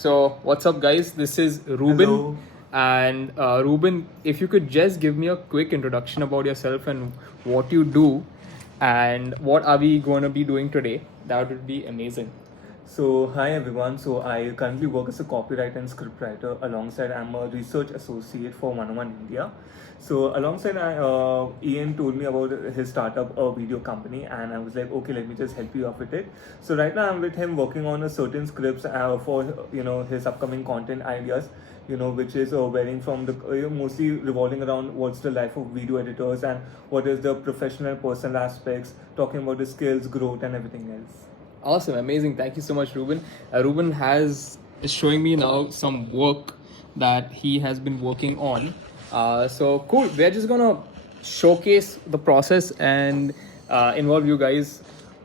So, what's up, guys? This is Ruben. Hello. And Ruben, if you could just give me a quick introduction about yourself and what you do and what are we going to be doing today, that would be amazing. So, hi everyone. So, I currently work as a copywriter and scriptwriter. Alongside, I'm a research associate for 101 India. So, alongside, Ian told me about his startup, a video company, and I was like, okay, let me just help you out with it. So, right now, I'm with him working on a certain scripts for his upcoming content ideas. Which is varying from the mostly revolving around what's the life of video editors and what is the professional personal aspects, talking about the skills, growth, and everything else. Awesome, amazing. Thank you so much, Ruben. Ruben is showing me now some work that he has been working on. So cool. We're just gonna showcase the process and involve you guys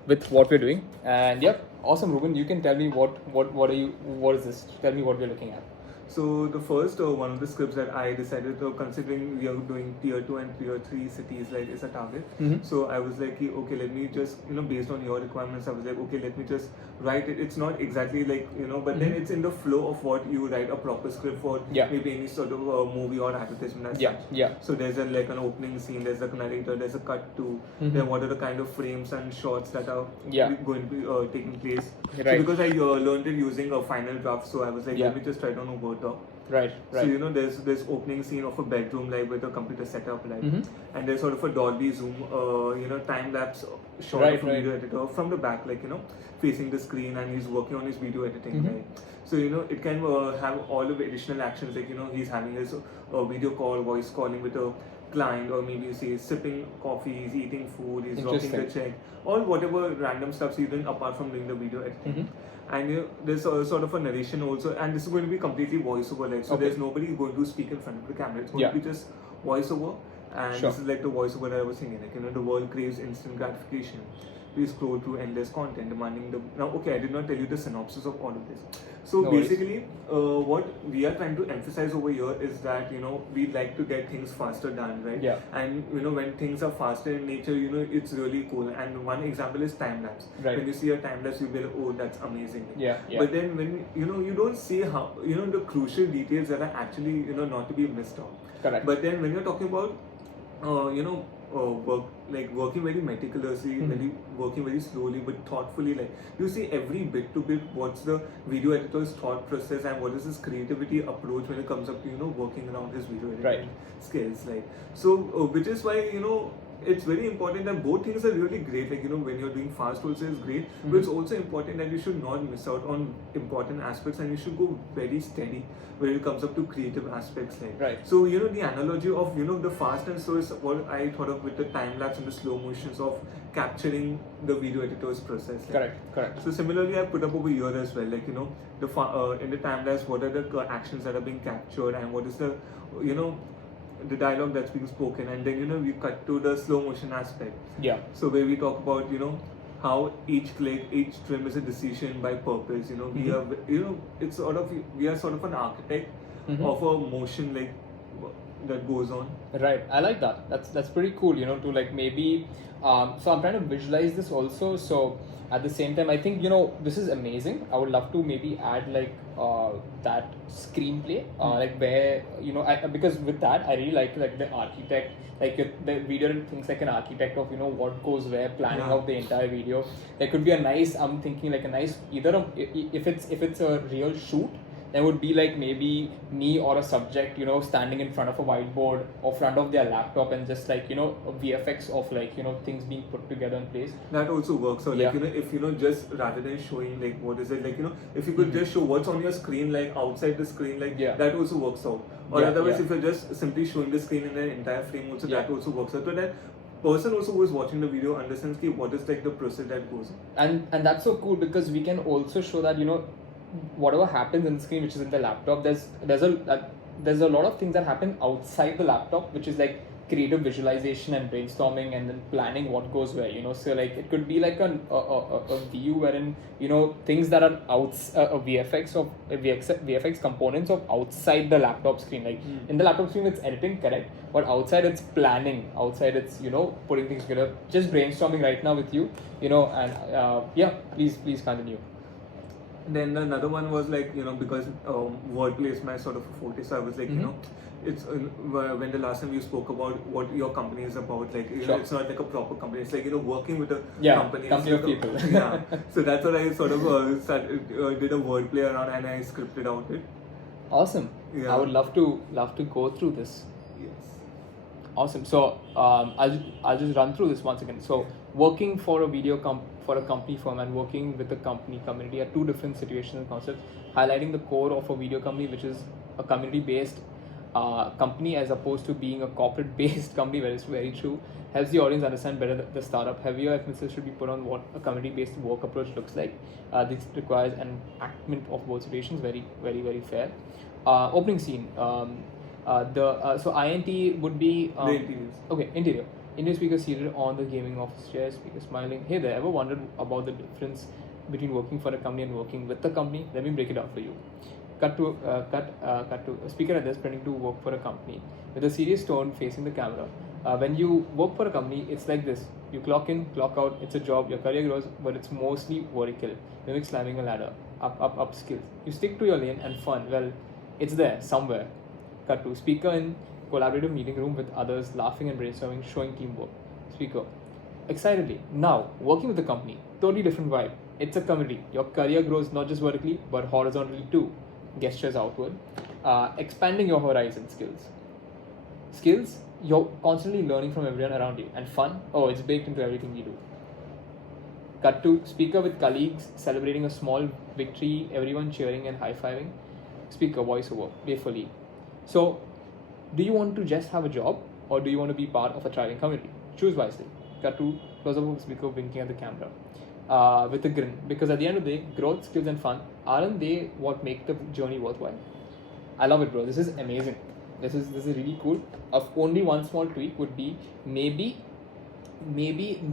with what we're doing. And yep, awesome, Ruben. You can tell me what is this? Tell me what we're looking at. So the first one of the scripts that I decided to, considering we are doing tier 2 and tier 3 cities, like is a target. So I was like, okay, let me just, based on your requirements, I was like, okay, let me just write it. It's not exactly like, but then it's in the flow of what you write a proper script for, maybe any sort of movie or advertisement. Yeah. So there's like an opening scene, there's a narrator, there's a cut to, then what are the kind of frames and shots that are going to be taking place. Right. So because I learned it using a final draft, so I was like, let me just write on a Word doc. Right. So there's this opening scene of a bedroom, like with a computer setup, like, and there's sort of a Dolby Zoom, time lapse shot of a video editor from the back, like facing the screen, and he's working on his video editing, right? So it can have all of the additional actions, like he's having his video call, voice calling with a client, or maybe you say sipping coffee, he's eating food, he's dropping the check, all whatever random stuff he's doing apart from doing the video editing. And there's a sort of a narration also, and this is going to be completely voiceover, like, so there's nobody going to speak in front of the camera. It's going to be just voiceover, and this is like the voiceover that I was thinking, like, the world craves instant gratification. We scroll through endless content demanding the. Now, okay, I did not tell you the synopsis of all of this. So basically, what we are trying to emphasize over here is that we like to get things faster done, right? Yeah. And when things are faster in nature, it's really cool. And one example is time lapse. Right. When you see a time lapse, you'll be like, oh, that's amazing. Yeah. But then when you don't see how the crucial details that are actually not to be missed out. Correct. But then when you're talking about working very meticulously, working very slowly but thoughtfully, like you see every bit to bit what's the video editor's thought process and what is his creativity approach when it comes up to working around his video editing skills, like, so which is why it's very important that both things are really great, like when you're doing fast also is great, but it's also important that you should not miss out on important aspects, and you should go very steady when it comes up to creative aspects, like so the analogy of the fast and slow is what I thought of with the time lapse and the slow motions of capturing the video editor's process, like. Correct. So similarly, I put up over here as well, like in the time lapse, what are the actions that are being captured, and what is the the dialogue that's being spoken, and then we cut to the slow motion aspect. Yeah. So where we talk about how each click, each trim is a decision by purpose. We are it's sort of, we are sort of an architect of a motion, like that goes on. Right, I like that. That's pretty cool. To like maybe. So I'm trying to visualize this also. So at the same time, I think this is amazing. I would love to maybe add like that screenplay, like where because with that I really like the architect, like the video thinks like an architect of what goes where, planning out the entire video. There could be a nice, I'm thinking like a nice if it's a real shoot, there would be like maybe me or a subject standing in front of a whiteboard or front of their laptop, and just like a VFX of like things being put together in place. That also works. So like if just rather than showing like what is it, like if you could just show what's on your screen, like outside the screen, like that also works out. Or otherwise if you're just simply showing the screen in an entire frame also, that also works out. So that person also who is watching the video understands what is like the process that goes on. And that's so cool, because we can also show that whatever happens in the screen, which is in the laptop, there's a lot of things that happen outside the laptop, which is like creative visualization and brainstorming, and then planning what goes where. So like it could be like a view wherein things that are VFX components of outside the laptop screen. Like in the laptop screen it's editing, correct, but outside it's planning, outside it's putting things together. Just brainstorming right now with you, and please continue. Then another one was like, because wordplay is my sort of forte, so I was like, it's when the last time you spoke about what your company is about, like, it's not like a proper company, it's like, working with a company. Company of people. Yeah. So that's what I sort of did a wordplay around, and I scripted out it. Awesome. Yeah. I would love to go through this. Yes. Awesome. So I'll just run through this once again. So working for a for a company firm and working with a company community are two different situations and concepts. Highlighting the core of a video company, which is a community-based company as opposed to being a corporate-based company, where it's very true, helps the audience understand better the startup. Heavier emphasis should be put on what a community-based work approach looks like. This requires an enactment of both situations. Very, very, very fair. Opening scene. So INT would be the interiors. Okay, interior. Indian speaker seated on the gaming office chair, speaker smiling. Hey there, ever wondered about the difference between working for a company and working with a company? Let me break it out for you. Cut to a speaker at this pretending to work for a company with a serious tone facing the camera. When you work for a company, it's like this. You clock in, clock out, it's a job, your career grows, but it's mostly vertical. Mimics climbing a ladder, up skills. You stick to your lane and fun, well, it's there, somewhere. Cut to speaker in collaborative meeting room with others, laughing and brainstorming, showing teamwork. Speaker, excitedly. Now, working with the company, totally different vibe. It's a community. Your career grows not just vertically, but horizontally too. Gestures outward. Expanding your horizon skills, you're constantly learning from everyone around you. And fun, it's baked into everything you do. Cut to speaker with colleagues, celebrating a small victory, everyone cheering and high-fiving. Speaker, voiceover, playfully. So, do you want to just have a job, or do you want to be part of a thriving community? Choose wisely. Cut to close-up of speaker winking at the camera with a grin, because at the end of the day, growth, skills and fun, aren't they what make the journey worthwhile? I love it, bro. This is amazing. This is really cool. Of only one small tweak would be maybe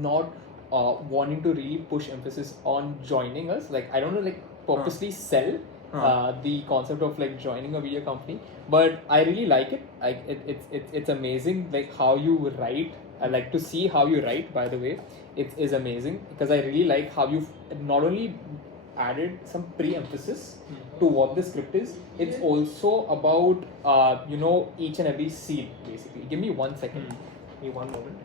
not wanting to really push emphasis on joining us. Like, I don't know, like purposely sell the concept of like joining a video company, but I really like it. It's amazing, like how you write. I like to see how you write, by the way. It is amazing because I really like how you've not only added some pre-emphasis to what the script is, it's also about each and every scene, basically. Give me 1 second. Give me 1 moment.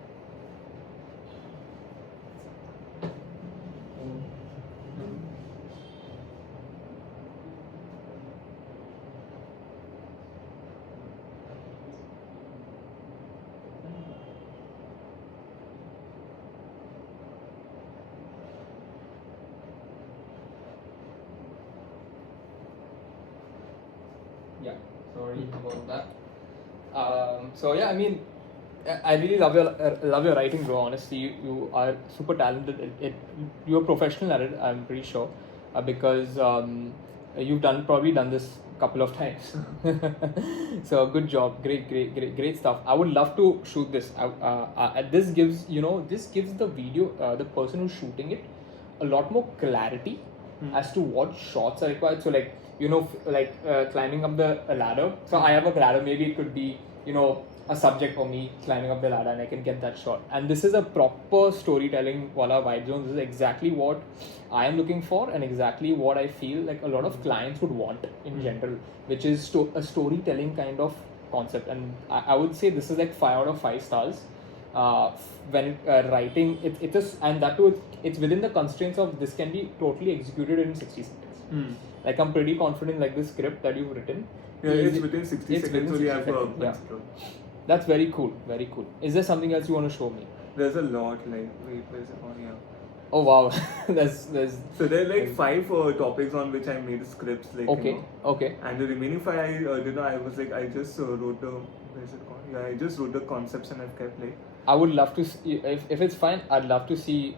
Yeah, sorry about that. So yeah, I mean, I really love your writing, bro. Honestly, you are super talented. You're professional at it. I'm pretty sure, because you've probably done this a couple of times. So good job, great stuff. I would love to shoot this. This gives the video, the person who's shooting it, a lot more clarity as to what shots are required. So like, climbing up the ladder. So I have a ladder, maybe it could be, a subject for me climbing up the ladder, and I can get that shot. And this is a proper storytelling wala vibe zone. This is exactly what I am looking for, and exactly what I feel like a lot of clients would want in general, which is a storytelling kind of concept. And I would say this is like 5 out of 5 stars. When writing, it is, and that too, it's within the constraints of this can be totally executed in 60 seconds. Like, I'm pretty confident, like the script that you've written. Yeah, it's within 60 seconds. So you have That's very cool. Very cool. Is there something else you want to show me? There's a lot. Like, wait, where's it on here? Oh wow, there's. So there are like 5 topics on which I made scripts. Like, Okay. And the remaining 5 I did. I was like, I just wrote the. Where's it called? Yeah, I just wrote the concepts and I've kept like. I would love to see, if it's fine, I'd love to see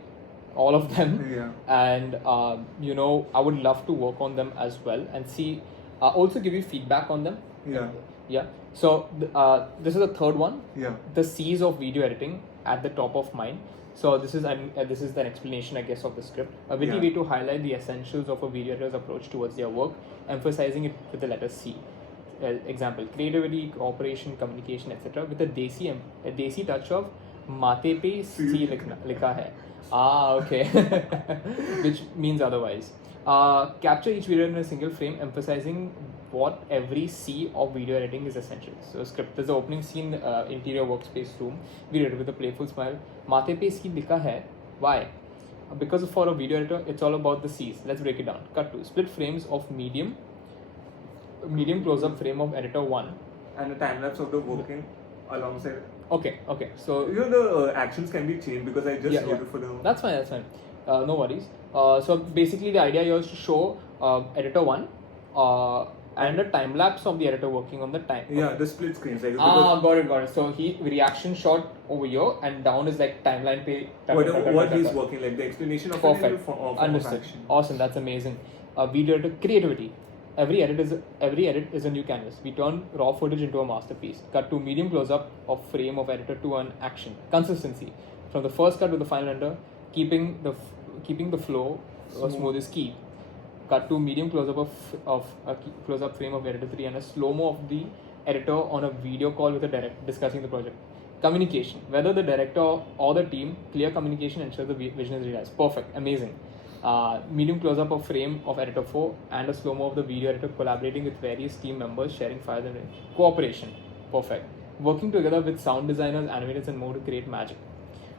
all of them. Yeah. And I would love to work on them as well and see. Also give you feedback on them. Yeah. So this is the third one. Yeah. The C's of video editing at the top of mind. So this is an explanation, I guess, of the script. A witty way to highlight the essentials of a video editor's approach towards their work, emphasizing it with the letter C. Example: creativity, cooperation, communication, etc. With a desi touch of "माथे पे C likha hai." Okay. Which means otherwise. Capture each video in a single frame, emphasizing what every C of video editing is essential. So script, there's the opening scene, interior workspace room, we read it with a playful smile. Mathe pe iski likha hai. Why? Because for a video editor, it's all about the C's. Let's break it down. Cut to split frames of medium close-up frame of editor 1. And a time lapse of the working alongside. Okay. So the actions can be changed because I just wrote it for the. That's fine. No worries. So basically, the idea here is to show editor 1 and a time lapse of the editor working on the time. Yeah, the split screens. Like, got it. So reaction shot over here and down is like timeline pay. What he's working, like the explanation of perfect. It in the form Understood. of action. Awesome. That's amazing. Video editor creativity. Every edit is a new canvas. We turn raw footage into a masterpiece. Cut to medium close-up of frame of editor 2 and action. Consistency. From the first cut to the final render, keeping the flow smooth is key. Cut to medium close-up of a close-up frame of editor 3 and a slow-mo of the editor on a video call with the director discussing the project. Communication. Whether the director or the team, clear communication ensures the vision is realized. Perfect. Amazing. Medium close-up of frame of editor 4 and a slow-mo of the video editor collaborating with various team members, sharing files and cooperation. Perfect. Working together with sound designers, animators and more to create magic.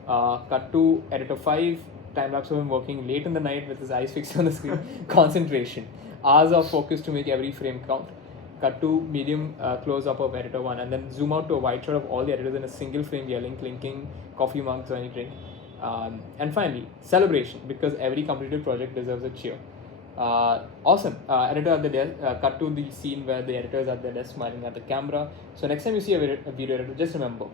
Cut to editor 5, time-lapse of him working late in the night with his eyes fixed on the screen. Concentration. Hours of focus to make every frame count. Cut to medium close-up of editor 1 and then zoom out to a wide shot of all the editors in a single frame yelling, clinking, coffee mugs or any drink. And finally, celebration, because every completed project deserves a cheer. Awesome. Editor at the desk, cut to the scene where the editor is at the desk smiling at the camera. So next time you see a video editor, just remember,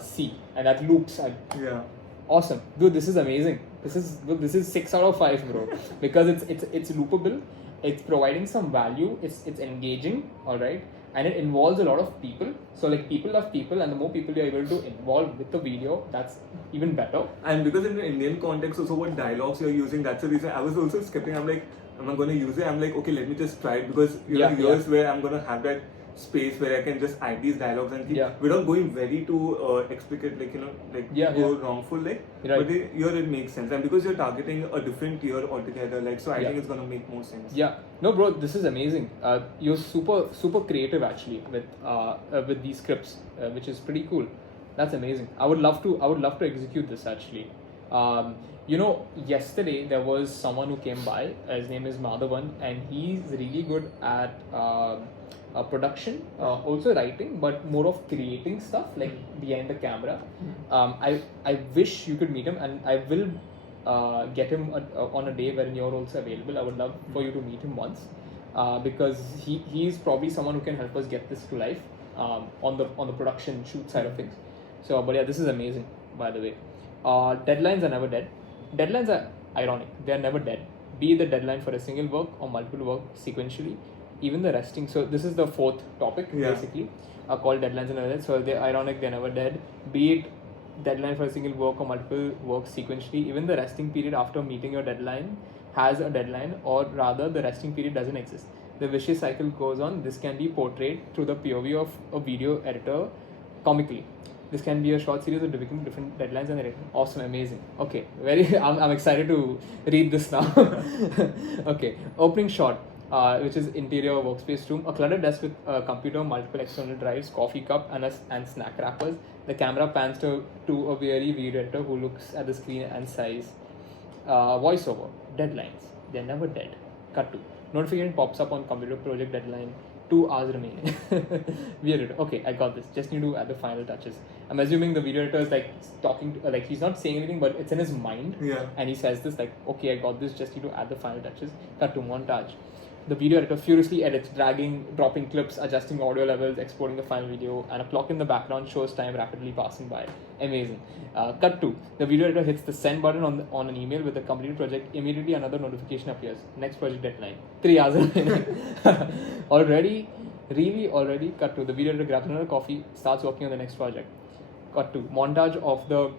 C, and that loops. Yeah. Awesome. Dude, this is amazing. This is 6 out of 5, bro. Because it's loopable, it's providing some value, it's engaging, alright? And it involves a lot of people. So like people love people, and the more people you're able to involve with the video, that's even better. And because in the Indian context also what dialogues you're using, that's the reason I was also skipping. I'm like, am I going to use it? I'm like, okay, let me just try it, because here's where I'm going to have that space where I can just add these dialogues and keep, without going very too explicit, go wrongful, like. Right. But here it makes sense, and because you're targeting a different tier altogether, like, so I think it's gonna make more sense. Yeah, no, bro, this is amazing. You're super creative actually with these scripts, which is pretty cool. That's amazing. I would love to execute this actually. Yesterday there was someone who came by. His name is Madhavan, and he's really good at production, also writing, but more of creating stuff like behind the camera. I wish you could meet him, and I will get him on a day when you're also available. I would love for you to meet him once, because he's probably someone who can help us get this to life on the production shoot side of things. So, but yeah, this is amazing, by the way. Deadlines are never dead. Deadlines are ironic. They are never dead. Be it the deadline for a single work or multiple work sequentially, even the resting. So this is the fourth topic, basically, called deadlines and never dead. So they're ironic, they're never dead. Be it deadline for a single work or multiple works sequentially, even the resting period after meeting your deadline has a deadline, or rather the resting period doesn't exist. The vicious cycle goes on. This can be portrayed through the POV of a video editor comically. This can be a short series of different deadlines and narrative. Awesome, amazing. Okay, I'm excited to read this now. Okay, opening shot, which is interior workspace room. A cluttered desk with a computer, multiple external drives, coffee cup, and snack wrappers. The camera pans to a weary video editor who looks at the screen and sighs. Voiceover, deadlines. They're never dead. Cut to. Notification pops up on computer project deadline. 2 hours remaining. Video editor. Okay, I got this. Just need to add the final touches. I'm assuming the video editor is like talking to, like, he's not saying anything, but it's in his mind. Yeah. And he says this like, okay, I got this. Just need to add the final touches. Cut to montage. The video editor furiously edits, dragging, dropping clips, adjusting audio levels, exporting the final video, and a clock in the background shows time rapidly passing by. Amazing. Cut to. The video editor hits the send button on an email with a completed project. Immediately another notification appears. Next project deadline. 3 hours remaining. Already. Cut to. The video editor grabs another coffee, starts working on the next project. Cut to. Montage of the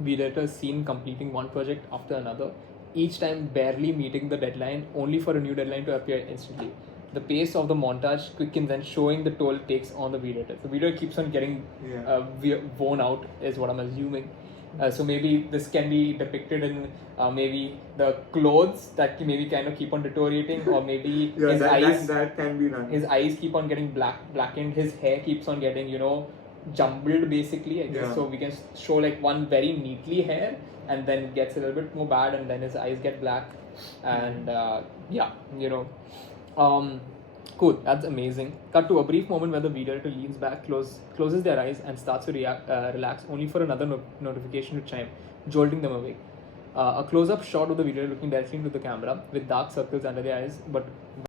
video editor scene completing one project after another, each time barely meeting the deadline, only for a new deadline to appear instantly. The pace of the montage quickens and showing the toll it takes on the video editor. The video keeps on getting worn out, is what I'm assuming. So maybe this can be depicted in maybe the clothes that maybe kind of keep on deteriorating, or maybe Yeah, his eyes. that can be done. His eyes keep on getting blackened. His hair keeps on getting, jumbled basically, I guess. Yeah. So we can show like one very neatly hair, and then gets a little bit more bad, and then his eyes get black, and cool. That's amazing. Cut to a brief moment where the video editor leans back, closes their eyes, and starts to relax, only for another notification to chime, jolting them awake. A close-up shot of the video looking directly into the camera with dark circles under their eyes, but